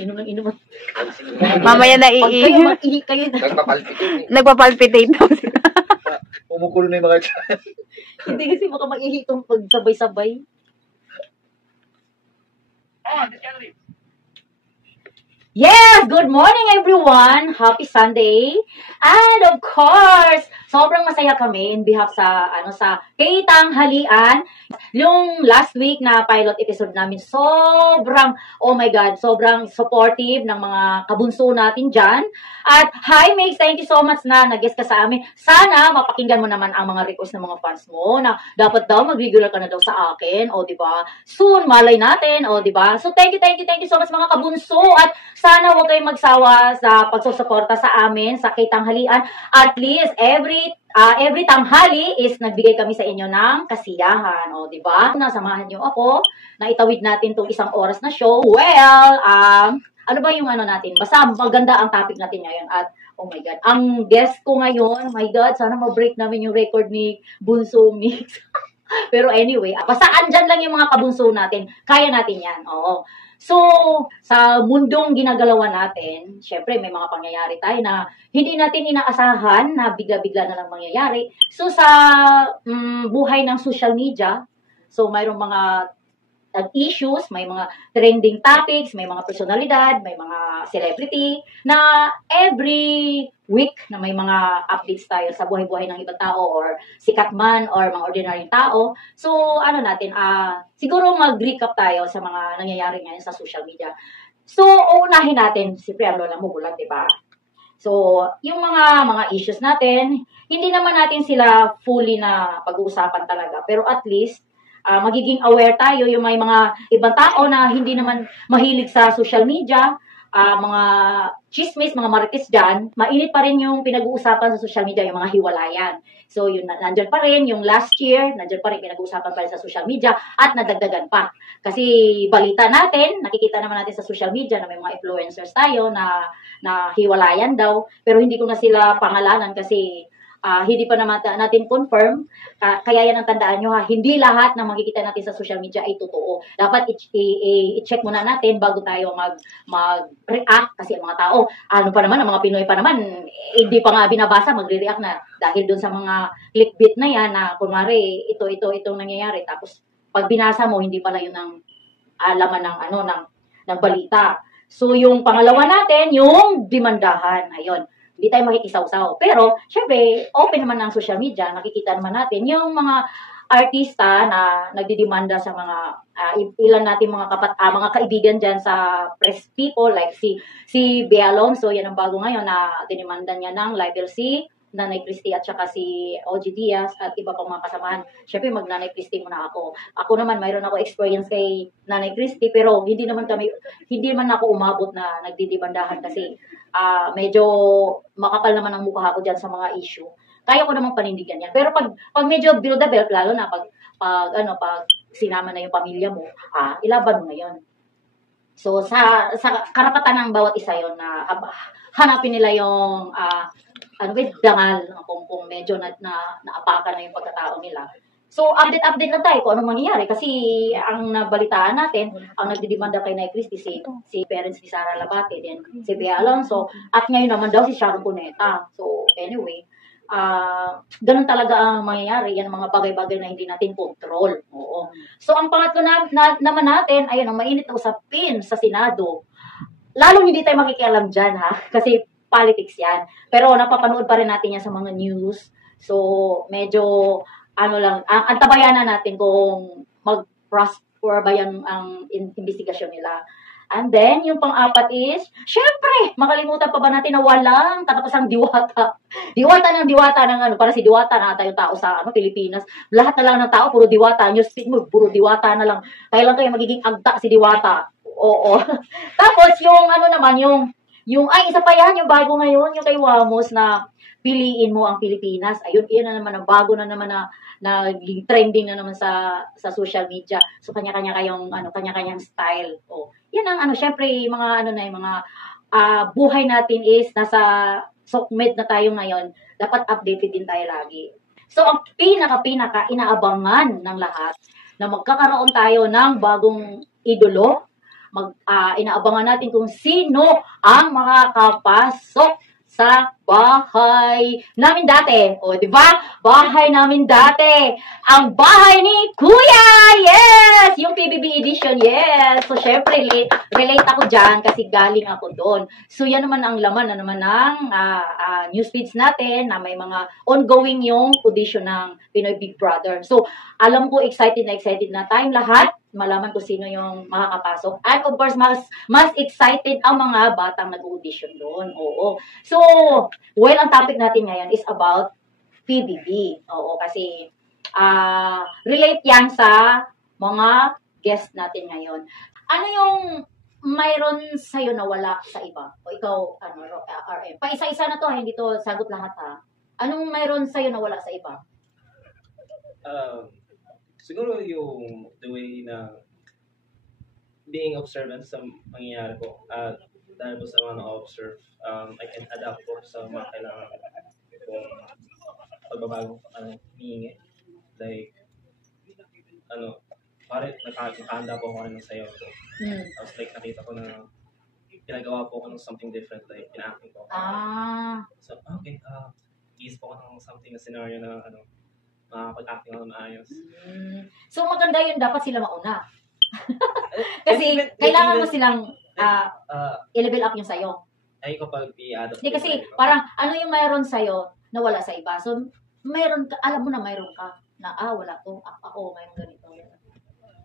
Inom ng inom. Mamaya na Pag kayo mag-ihi kayo na. Nagpapalpitate daw sila. Umukulo na yung mga tiyan. Hindi kasi baka mag-ihi itong pagsabay-sabay. Yes! Good morning everyone! Happy Sunday! And of course, sobrang masaya kami in behalf sa Tanghalian. Yung last week na pilot episode namin, sobrang, oh my God, sobrang supportive ng mga kabunso natin dyan. At hi Mix, thank you so much na nag-guest ka sa amin. Sana mapakinggan mo naman ang mga request ng mga fans mo na dapat daw mag-regular ka na daw sa akin, o diba? Soon, malay natin, o diba? So thank you so much mga kabunso. At sana huwag kayong magsawa sa pagsusuporta sa amin, sa Tanghalian. At least, every tanghali is nagbigay kami sa inyo ng kasiyahan. O, diba? Nasamahan nyo ako na itawid natin itong 1 oras na show. Well, ano ba yung ano natin? Basta maganda ang topic natin ngayon. At, oh my God, ang guest ko ngayon, oh my God, sana ma-break namin yung record ni Bunso Mix. Pero anyway, basta andyan lang yung mga kabunso natin. Kaya natin yan. Oo. So, sa mundong ginagalawan natin, syempre may mga pangyayari tayo na hindi natin inaasahan na bigla-bigla na lang mangyayari. So, sa buhay ng social media, so mayroong mga issues, may mga trending topics, may mga personalidad, may mga celebrity, na every week na may mga updates tayo sa buhay-buhay ng ibang tao or sikat man or mga ordinary tao. So, ano natin, siguro mag-recap tayo sa mga nangyayari ngayon sa social media. So, uunahin natin, siyempre ang lola mo bulag, diba? So, yung mga issues natin, hindi naman natin sila fully na pag-uusapan talaga. Pero at least, magiging aware tayo yung may mga ibang tao na hindi naman mahilig sa social media, mga chismis, mga marites dyan, mainit pa rin yung pinag-uusapan sa social media, yung mga hiwalayan. So, yun, nandyan pa rin, yung last year, nandyan pa rin, pinag-uusapan pa rin sa social media, at nadagdagan pa. Kasi, balita natin, nakikita naman natin sa social media na may mga influencers tayo na hiwalayan daw, pero hindi ko na sila pangalanan kasi hindi pa naman natin confirm, kaya yan ang tandaan nyo ha, hindi lahat ng makikita natin sa social media ay totoo. Dapat i-check muna natin bago tayo mag-react kasi ang mga tao, ano pa naman, ang mga Pinoy pa naman, hindi pa nga binabasa, magre-react na dahil dun sa mga clickbait na yan na kunwari, itong nangyayari, tapos pag binasa mo, hindi pala yun ang laman ng balita. So yung pangalawa natin, yung demandahan, ayun. Hindi tayo makikisaw-saw. Pero, syempre, open naman ng social media. Nakikita naman natin yung mga artista na nagdidemanda sa mga ilan natin mga kaibigan dyan sa press people like si Bea Alonzo, yan ang bago ngayon na dinimanda niya ng libel si Nanay Christie at saka si OG Diaz at iba pang mga kasamahan. Syempre, mag-Nanay Christie muna ako. Ako naman, mayroon ako experience kay Nanay Christie, pero hindi naman ako umabot na nagdidibandahan kasi medyo makapal naman ang mukha ko dyan sa mga issue. Kaya ko namang panindigan yan. Pero pag medyo below the belt, lalo na pag sinama na yung pamilya mo, ilaban mo ngayon. So, sa karapatan ng bawat isa yon na hanapin nila yung dangal kung medyo naapakan na yung pagkatao nila. So, update na tayo kung anong mangyayari. Kasi, ang nabalitaan natin, ang nagdidemanda kay Nay Christie, si parents ni Sara Labate, then si Bea Alonzo, at ngayon naman daw si Sharon Cuneta. So, anyway, ganun talaga ang mangyayari. Yan ang mga bagay-bagay na hindi natin control. Oo. So, ang pangatlo naman natin, ayun, ang mainit na usapin sa Senado. Lalong hindi tayo makikialam dyan, ha? Kasi, politics yan. Pero napapanood pa rin natin yan sa mga news. So, medyo, antabayanan natin kung mag-prosper ba yan ang investigasyon nila. And then, yung pang-apat is, syempre, makalimutan pa ba natin na walang katapusang diwata. Diwata ng para si diwata na ata yung tao sa Pilipinas. Lahat na lang ng tao, puro diwata. News feed mo, puro diwata na lang. Kailan kayo magiging agta si diwata? Oo. Tapos, yung isa pa yan, yung bago ngayon, yung kay Wamos na piliin mo ang Pilipinas. Ayun, yun na naman, ang bago na naman na trending na naman sa social media. So, kanya-kanya kanyang style. Oh. Yan ang syempre, mga buhay natin is nasa sokmed na tayo ngayon. Dapat updated din tayo lagi. So, ang pinaka inaabangan ng lahat na magkakaroon tayo ng bagong idolo inaabangan natin kung sino ang makakapasok sa bahay namin dati. O, di ba? Bahay namin dati. Ang bahay ni Kuya! Yes! Yung PBB edition, yes! So, syempre, relate ako dyan kasi galing ako doon. So, yan naman ang laman na naman ng news feeds natin na may mga ongoing yung audition ng Pinoy Big Brother. So, alam ko excited na tayong lahat malaman ko sino yung makakapasok. And of course, mas excited ang mga batang nag-audition doon. Oo. So, well, ang topic natin ngayon is about PBB. Oo, kasi relate yan sa mga guest natin ngayon. Ano yung mayroon sa'yo na wala sa iba? O ikaw, RM. Pa-isa-isa na to, hindi to sagot lahat ha. Anong mayroon sa'yo na wala sa iba? Siguro yung the way na being observant sa mangyayari ko at dahil po sa mga na-observe, I can adapt po sa mga kailangan kung pagbabago hihingi. Like, pare, nakahanda po ako ng sayo ko. Tapos like, nakita ko na ginagawa po ako ng something different, like, in-acting po. So, okay, iis po ako ng something na scenario na, makakapag-acting ako na maayos. So, maganda yun, dapat sila mauna. Kasi, kailangan mo silang i-level up yung sayo. Ay, kapag i-adopt. Hindi kasi, parang, ano yung mayroon sa'yo na wala sa iba? So, mayroon ka, alam mo na mayroon ka, na, wala to, ako, mayroon ganito.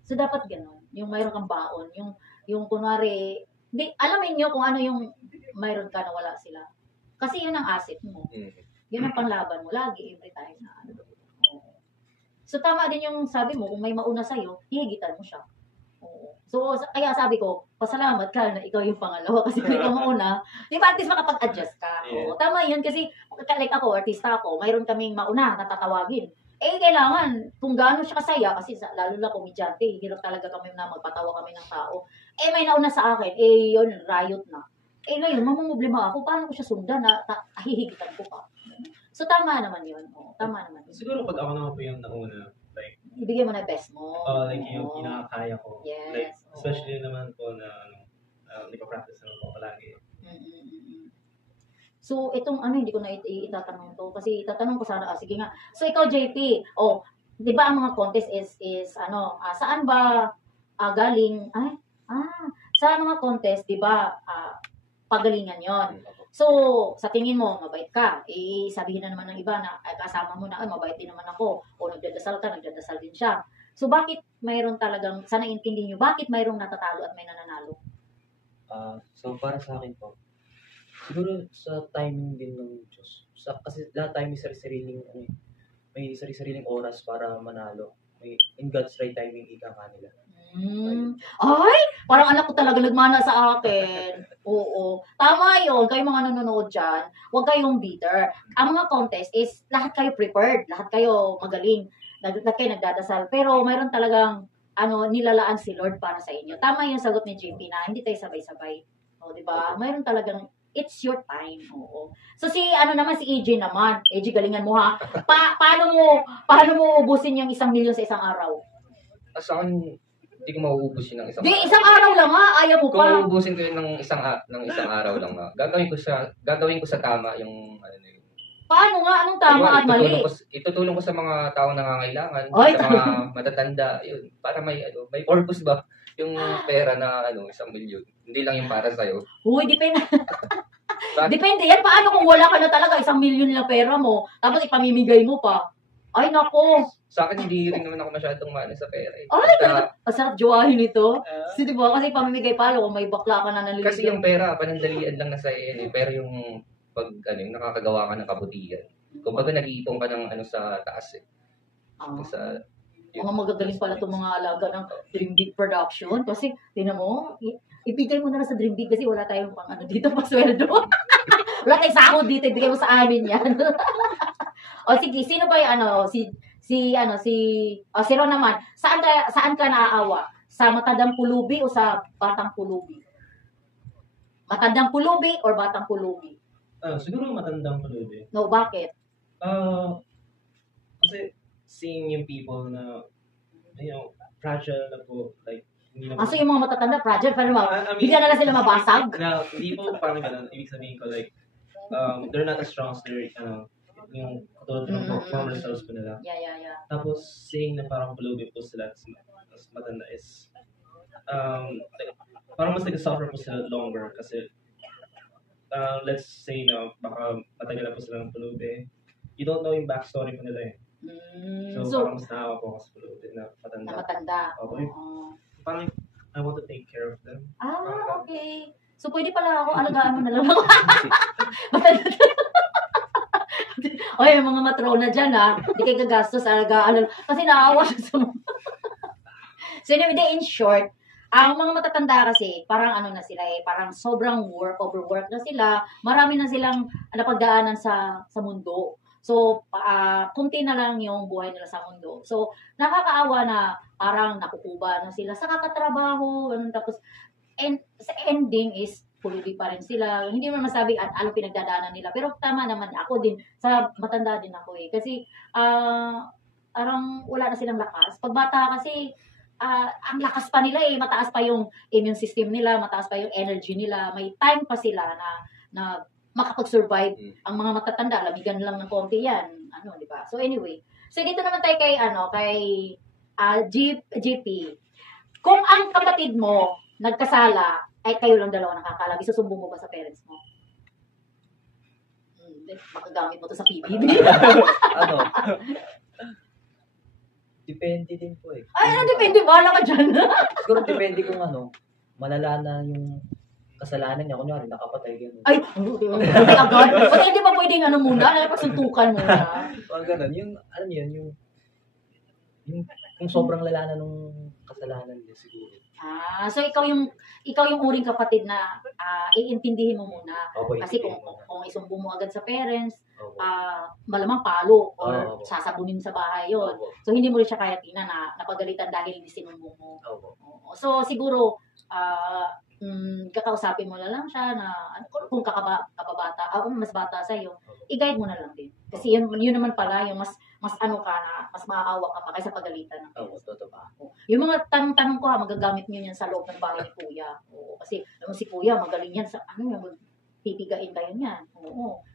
So, dapat ganun. Yung mayroon kang baon, yung kunwari, alamin nyo kung ano yung mayroon ka na wala sila. Kasi yun ang asset mo. Yun ang panglaban mo, lagi, every time na So, tama din yung sabi mo, kung may mauna sa'yo, hihigitan mo siya. Oo. So, kaya sabi ko, pasalamat ka na ikaw yung pangalawa kasi kung ikaw mauna, di ba at least makapag-adjust ka. Yeah. Oo. Tama yun kasi, like ako, artista ako, mayroon kaming mauna na tatawagin. Kailangan, kung gaano siya kasaya, kasi lalo na komedyante, hirap talaga kami na magpatawa kami ng tao. May nauna sa akin, yun, riot na. Ngayon, mamumblema ako, paano ko siya sundan na hihigitan ko pa? So, tama naman yun. Tama naman yun. Siguro pag ako naman po yung nauna, like, ibigay mo na best mo. like yung pinakakaya ko. Yes. Like, especially naman po na, nagpa-practice naman po palagi. So, itong hindi ko na itatanong to. Kasi itatanong ko sana, sige nga. So, ikaw, JP, di ba ang mga contest is saan ba galing? Sa mga contest, di ba, pagalingan yon. So, sa tingin mo, mabait ka. Sabihin na naman ng iba na kasama mo na, mabait din naman ako. O nagdadasal ka, nagdadasal din siya. So, bakit mayroon talagang, sana intindihin nyo, bakit mayroong natatalo at may nananalo? So, para sa akin po, siguro sa timing din ng Diyos. Kasi lahat tayo may sarili-sariling oras para manalo. In God's right timing, ika nga nila. Ay, parang anak ko talaga nagmana sa akin. Oo. Tama yun. Kayo mga nanonood dyan, huwag kayong bitter. Ang mga contest is, lahat kayo prepared. Lahat kayo magaling. Lahat kayo nagdadasal. Pero mayroon talagang, nilalaan si Lord para sa inyo. Tama yung sagot ni JP na hindi tayo sabay-sabay. O, diba? Mayroon talagang, it's your time. Oo. So, si EJ naman. EJ, galingan mo ha. Paano mo ubusin yung 1 milyon sa isang araw? Sa akin, hindi ko mauubos yun ng isang araw. Isang araw lang ha, ayaw mo pa. Kung uubusin ko yun ng isang araw lang na, gagawin ko sa tama yung Paano nga? Anong tama at mali? Itutulong ko sa mga taong nangangailangan, sa mga matatanda, yun, para may purpose ba yung pera na 1 milyon. Hindi lang yung para sa'yo. Uy, depende. Depende yan. Paano kung wala ka na talaga 1 milyon na pera mo, tapos ipamimigay mo pa? Ay, nako. Sa akin, hindi rin naman ako masyadong mana sa pera. Ay, masarap jowahin ito. Kasi diba, kasi pamimigay palo kung may bakla ka na nalilito. Kasi yung pera, panandalian lang na sa iyo. Pero yung pag nakakagawa ka ng kabutihan. Kumbaga, nag-iipon ka ng sa taas . Mga magagaling pala itong mga alaga ng Dream Big Production. Kasi, tinan mo, ibigay mo na sa Dream Big kasi wala tayong pang dito pa sweldo. Wala tayong sahod dito, ibigay mo sa amin yan. O sige, sino ba yung si Ron naman, saan ka naaawa? Sa matandang pulubi o sa batang pulubi? Matandang pulubi or batang pulubi? Siguro matandang pulubi. No, bakit? Kasi seeing yung people na, fragile na po, like, Hindi naman. So yung mga matatanda, fragile, pero I mean, bigla na lang sila mabasag. Na, hindi po parang ganun. Ibig sabihin ko, like, they're not as strong as their, yung katulad ng former selves po nila. Yeah. Tapos, saying na parang pulubi po sila as matanda is, like, parang mas nag-suffer po sila longer kasi, let's say na baka matagal na po sila ng pulubi. You don't know yung backstory po nila eh. So parang mas nakawa po ako sa pulubi na matanda. Na matanda. Okay. Parang, I want to take care of them. Okay. So, pwede pala ako, alagaan mo na lang ako. Oy, mga matrona dyan, Hindi kayo gagastos, alagaan. Kasi naawa siya sa mga. So, anyway, in short, ang mga matatanda kasi, parang na sila parang sobrang overwork na sila. Marami na silang napagdaanan sa mundo. So, kunti na lang yung buhay nila sa mundo. So, nakakaawa na parang nakukuba na sila sa kakatrabaho. Tapos, sa ending is, pulubi pa rin sila. Hindi mo masabi ano pinagdadaanan nila. Pero tama naman, ako din, sa matanda din ako Kasi, parang wala na silang lakas. Pag bata kasi, ang lakas pa nila mataas pa yung immune system nila, mataas pa yung energy nila. May time pa sila na makapag-survive. Ang mga matatanda, lamigan lang ng konti yan. Di ba? So anyway, so dito naman tayo kay GP. Kung ang kapatid mo nagkasala, ay kayo lang dalawa nakakaalam, isusumbong mo ba sa parents mo? Makagamit mo to sa PBB. Depende din po Depende. Bahala ka dyan. Siguro depende kung malala na yung kasalanan niya. Kunyari, nakapatay gano'n. Ay, agad. Pati hindi pa pwedeng muna, pagsuntukan muna. Parang gano'n. Yung, alam niyo yung kung sobrang lala na nung kasalanan niya siguro. So ikaw yung uring kapatid na iintindihin mo muna. Kasi kung isumbong mo agad sa parents, malamang palo or sasabunin sa bahay yon. So hindi mo rin siya kaya tingnan na napagalitan dahil sinumbong mo. So siguro kakausapin mo na lang siya na kung kababata mas bata sa iyo, i-guide mo na lang din. Kasi yun naman pala yung mas mas maaawa ka pa kaysa pagalitan ng parents. Yung mga tanong ko magagamit niyo yan sa loob ng bahay ni Kuya. Kasi si Kuya magaling yan sa pipigain kayo niyan.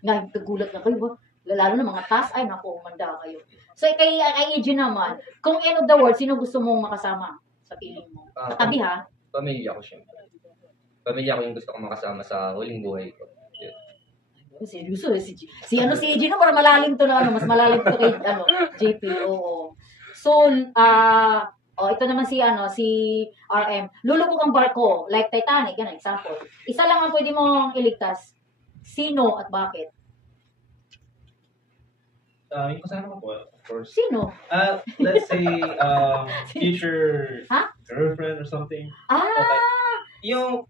Nga, kagulat na kayo. Lalo na mga task, ay naku, umanda kayo. So, kay AJ naman, kung end of the world, sino gusto mong makasama sa piling mo? Katabi Pamilya ko siyempre. Pamilya ko yung gusto kong makasama sa huling buhay ko. Seryoso, si AJ na, para malalim to na, mas malalim to kay, JP, oo. So, ito naman si RM. Lulubog ang barko, like Titanic, yan example. Isa lang ang pwede mong iligtas. Sino at bakit? Yung kasama ko po, of course. Sino? Let's say, future girlfriend or something. Okay. Yung,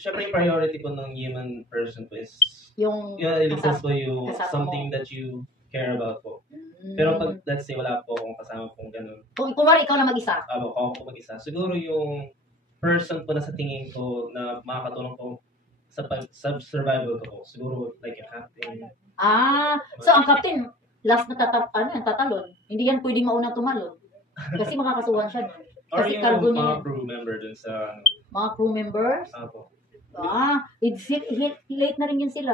syempre yung priority po ng human person po is, yung iligtas po yung something that you care about po. Pero pag, let's say, wala po akong kasama pong ganun. Kung kumari, ikaw na mag-isa? Ako mag-isa. Siguro yung person po na sa tingin ko na makakatulong po sa survival ko po. Siguro, like a captain. So ang captain, last na tatalon. Hindi yan pwedeng maunang tumalon. Kasi makakasuhan siya. Or Kasi yung mga crew member dun sa... Mga crew members? Late na rin yun sila.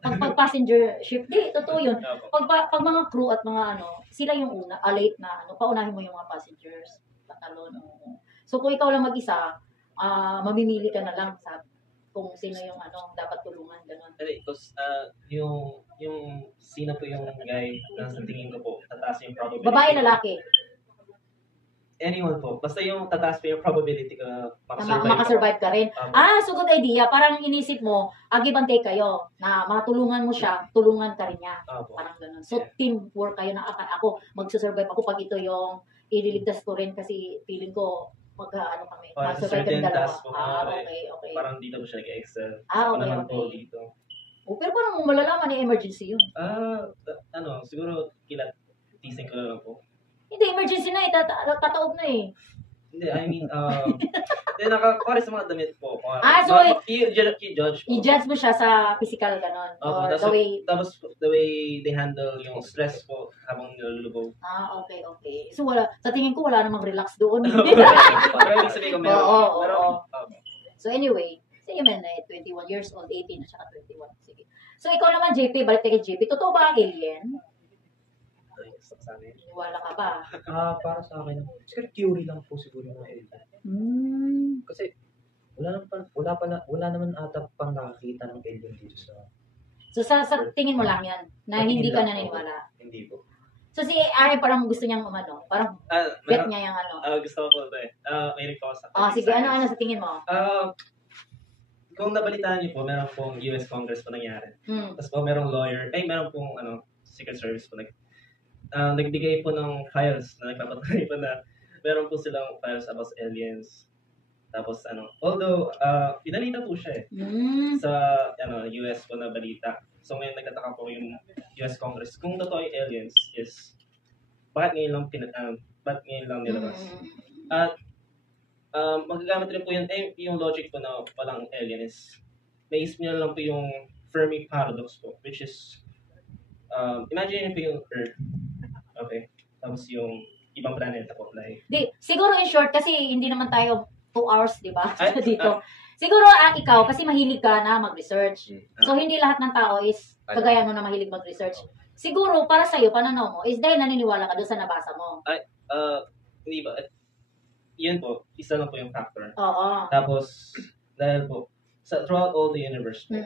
Pag passenger ship, totoo yun. Pag mga crew at mga sila yung una, late na, paunahin mo yung mga passengers. Tatalon. So kung ikaw lang mag-isa, mamimili ka na lang sa kung sino yung dapat tulungan, gano'n. Because yung sino po yung guy na sa tingin ko po, tataas yung probability. Babae, lalaki? Anyone po. Basta yung tataas pa yung probability ka makasurvive ka rin. So good idea. Parang inisip mo, give and take kayo. Na matulungan mo siya, tulungan ka rin niya. Parang gano'n. So teamwork kayo na ako, magsusurvive ako pag ito yung ililigtas ko rin kasi feeling ko kami. Magsurvive kami dalawa. Okay. Parang dito mo siya nag-excel. Okay. Pero parang malalaman yung emergency yun. Siguro teasing ko lang po. Hindi, emergency na tataob na Hindi, I mean, nakakuha sa mga damit po. So, i-judge po. i-judge mo siya sa physical, ganon. Or the way... Tapos, the way they handle yung stress po habang nilulubog. Okay. So, sa tingin ko, wala namang relax doon. Pero ibig sabihin ko, meron. Oo. So, anyway, sige man, 21 years old, 18 at saka 21. Sige. So, ikaw naman, JP, balik tayo kay JP. Totoo ba ang alien? Wala ka ba? Para sa akin, siguro theory lang po siguro yung mga alien. Kasi wala naman ata pang nakakita ng alien dito sa... So sa tingin mo lang yan, na hindi ka naniniwala? Hindi po. So si Ari parang gusto niyang parang bet niya yung gusto ko po ito eh. May request ako. Sige, ano sa tingin mo? Kung nabalitaan niyo po, meron pong US Congress po nangyari. Tapos po merong lawyer, meron pong Secret Service po nagbigay po ng files na nagpapatuloy po na meron po silang files about aliens. Tapos although pinalita po siya sa US po na balita. So ngayon nagtataka po yung US Congress kung totoo yung aliens is bakit ngayon lang nilabas. At magagamit rin po yung logic po na walang alien is naisip niya lang po yung Fermi paradox po, which is imagine po yung Earth. Okay. Tapos yung ibang planeta po. Siguro in short, kasi hindi naman tayo 2 hours, di ba? Dito. Siguro ikaw, kasi mahilig ka na mag-research. So, hindi lahat ng tao is kagaya mo na mahilig mag-research. Siguro, para sa'yo, pananaw mo, is dahil naniniwala ka doon sa nabasa mo. Hindi ba? Yun po, isa lang po yung factor. Oo. Tapos, dahil po, throughout all the universe po,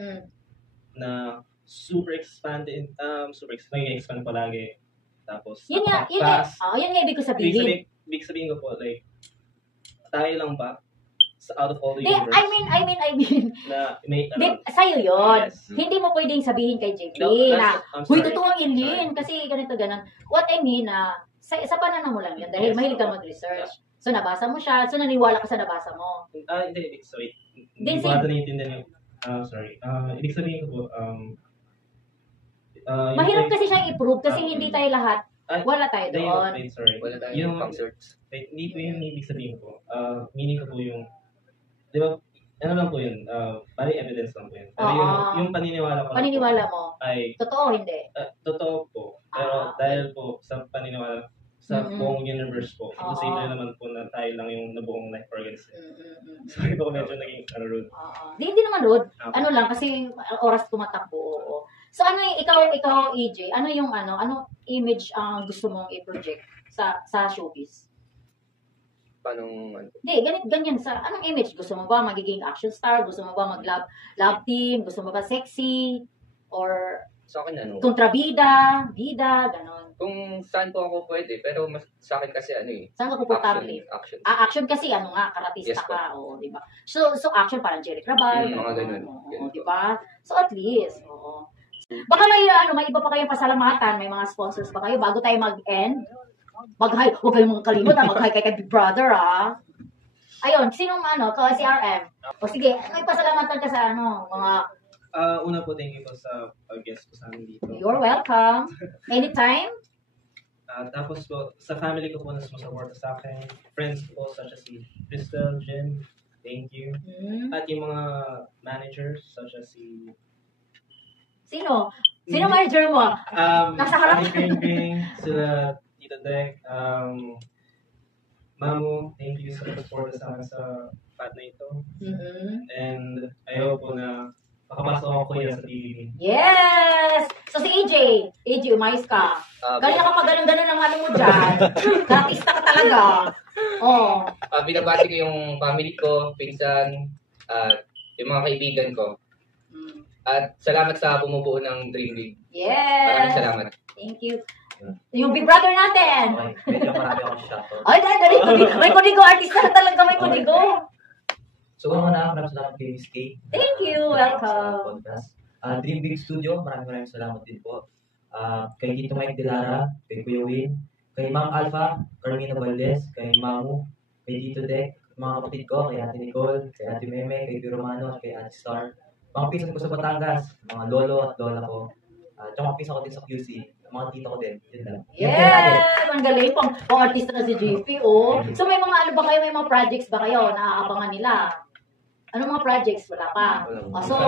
na super expanded, nag-expand palagi. Tapos, yun nga ibig ko sabihin. Ibig sabihin ko po, tayo lang ba? Out of all the universe? I mean, na may, sa'yo yun. Yes. Hindi mo pwedeng sabihin kay JP na, huy, totoo ang alien, kasi ganito, ganon. What I mean, sa pananaw mo lang yun, dahil mahilig ka mag-research. So, nabasa mo siya, so naniwala ka sa nabasa mo. Hindi, sorry. Hindi ko ata naiintindihan yung, sorry. Ibig sabihin ko po, mahirap kasi siyang i-prove kasi hindi tayo lahat, wala tayo doon. Sorry. Wala tayong concerts. Hindi po yung ibig sabihin ko. Meaning ko po yung, di ba, lang po yun, bali evidence lang po yun. Pero yung paniniwala ko mo, ay, totoo hindi? Totoo po. Pero dahil po sa paniniwala, sa buong universe po, imposible naman po na tayo lang yung nabuong life organism. Sorry po, medyo naging rude. Hindi naman rude. Lang, kasi oras tumatakbo. So ikaw EJ, ano image ang gusto mong i-project sa showbiz? Paano? Hindi, ganyan anong image gusto mo ba magiging action star, gusto mo ba mag-love team, gusto mo ba sexy or sa akin kontrabida, bida, ganon. Kung saan po ako pwede, pero mas sa akin kasi saan ka komportable? Action. Action kasi karatista yes, ka, di ba? So action parang Jerry Crabal, mga ganun. Di ba? So at least, baka may iba pa kayong pasalamatan, may mga sponsors pa kayo bago tayo mag-end. Mag-hi, huwag kayong mga kalimutan, mag-hi kay Big Brother, Ayun, sinong si RM? O sige, may pasalamatan ka sa mga... Una po, thank you po sa pag-guest ko sa amin dito. You're welcome. Anytime. Tapos po, sa family ko po na sumusuporta sa akin, friends ko po such as si Crystal, Jen, thank you. At yung mga managers such as si... Sino manager mo? Nasa harap. Kring, sila Tito Dek, Mamu, thank you sa support sa akin sa part na ito. And I hope po na makapasok ako kuya sa TV. Yes! So si AJ, umayos ka. Ganyan ka magalang-ganon ang mo dyan. Katista ka talaga. Binabati ko yung family ko, pinsan, yung mga kaibigan ko. At salamat sa bumubuo ng Dream League. Yes! Maraming salamat. Thank you. Yung Big Brother natin. Medyo marami akong shoutout. Ay, dali. May kudigo. Artista na talaga may kudigo. So, maraming salamat kay Miss K. Thank you. Welcome. Dream Big Studio, maraming salamat din po. Kay Tito Mike Delara, kay Kuya Win, kay Ma'am Alpha, Carmina Valdez, kay Mamu, kay Tito Dek, mga kapatid ko, kay Ate Nicole, kay Ate Meme, kay Pio Romano, kay Ate Star, mga pinsan ko sa Batangas, mga lolo at lola ko, Tsaka pisa ko din sa QC. Mga tita ko din. Yun lang. Yeah! Ang galing. Pang-artista na si JP, oh. So, may mga ano ba kayo? May mga projects ba kayo na aabangan nila? Anong mga projects? Wala pa. So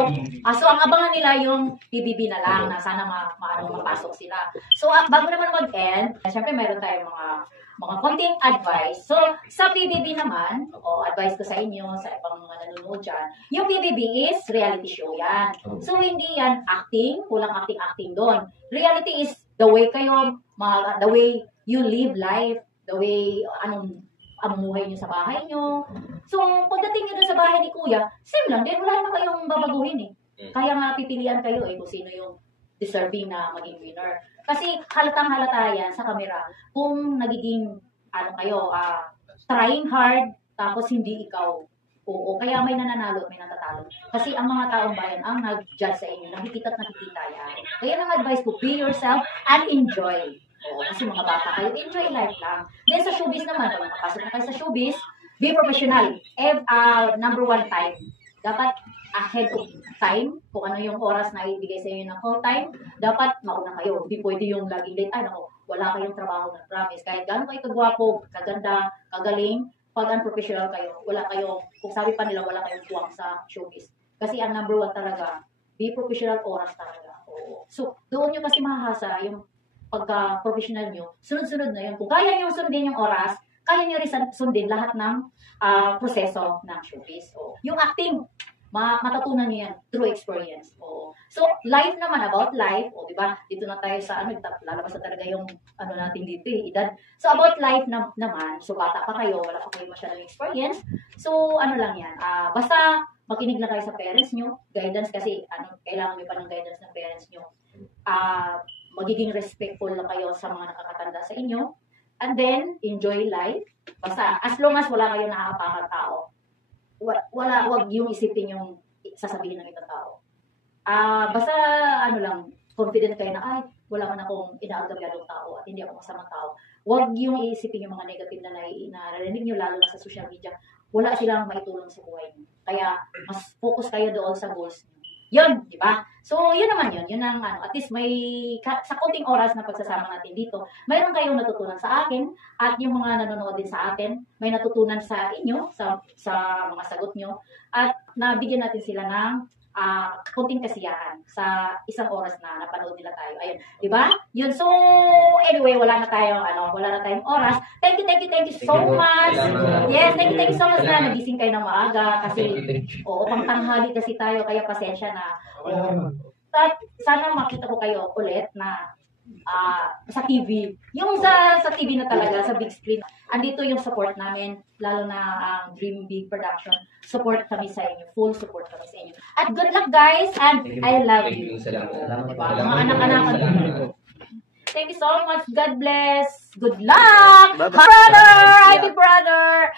ang abangan nila yung PBB na lang na sana mapasok sila. So, bago naman mag-end, syempre meron tayong mga konting advice. So, sa PBB naman, advice ko sa inyo, sa ibang mga nanonood dyan, yung PBB is reality show yan. So, hindi yan acting, kulang acting doon. Reality is the way kayo, the way you live life, the way, ang buhay nyo sa bahay nyo. So, pagdating nyo dun sa bahay ni Kuya, same lang din, wala naman kayong babaguhin Kaya nga pipilian kayo kung sino yung deserving na maging winner. Kasi halatang-halata yan sa camera kung nagiging, trying hard, tapos hindi ikaw. Oo, kaya may nananalo at may natatalo. Kasi ang mga taong bayan ang nag-judge sa inyo, nakikita at nakikita yan. Kaya ang advice ko, be yourself and enjoy. Oo, kasi mga bata kayo, enjoy life lang. Then sa showbiz naman, kung makapasok na kayo sa showbiz, be professional. Number one time. Dapat ahead of time, kung ano yung oras na ibigay sa inyo ng call time, dapat mauna kayo. Hindi pwede yung laging late. Wala kayong trabaho na promise. Kahit gano'n kayo kagwapo, kaganda, kagaling, pag unprofessional kayo, wala kayo, kung sabi pa nila, wala kayong tuwang sa showbiz. Kasi ang number one talaga, be professional, oras talaga. Oo. So, doon nyo kasi mahahasa yung pagka-professional nyo, sunod-sunod na yun. Kung kaya nyo sundin yung oras, kaya nyo rin sundin lahat ng proseso ng showbiz. Yung acting, matatunan nyo yan through experience. So, life naman, about life, di ba? Dito na tayo sa, lalabas na talaga yung, natin dito edad. So, about life naman, so bata pa kayo, wala pa kayo masyadong experience. So, lang yan, basta makinig na kayo sa parents nyo, guidance kasi, kailangan nyo pa ng guidance ng parents nyo. Magiging respectful lang kayo sa mga nakakatanda sa inyo. And then, enjoy life. Basta, as long as wala kayo nakakapakang tao, wag yung isipin yung sasabihin ng ibang tao. Basta, lang, confident kayo na, wala man akong inaagabyadong tao at hindi ako masamang tao. Wag yung isipin yung mga negative na narinig nyo, lalo na sa social media. Wala silang maitulong sa buhay nyo. Kaya, mas focus kayo doon sa goals nyo. Yun, di ba? So, yun naman yun. Yun ang at least may, sa konting oras na pagsasama natin dito, mayroon kayong natutunan sa akin at yung mga nanonood din sa akin, may natutunan sa inyo, sa mga sagot nyo, at nabigyan natin sila ng konting kasiyahan sa isang oras na napanood nila tayo. Ayun, di ba? Yun. So, anyway, wala na tayong oras. Thank you so much. Yes, thank you so much na nagising kayo ng maaga kasi, pang tanghali kasi tayo, kaya pasensya na. At sana makita ko kayo ulit na sa TV. Yung sa TV na talaga, sa big screen. Andito yung support namin, lalo na ang Dream Big Production. Support kami sa inyo. Full support kami sa inyo. At good luck, guys. And I love you. Diba? Mga anak-anak. Thank you so much. God bless. Good luck. Brother! Big brother!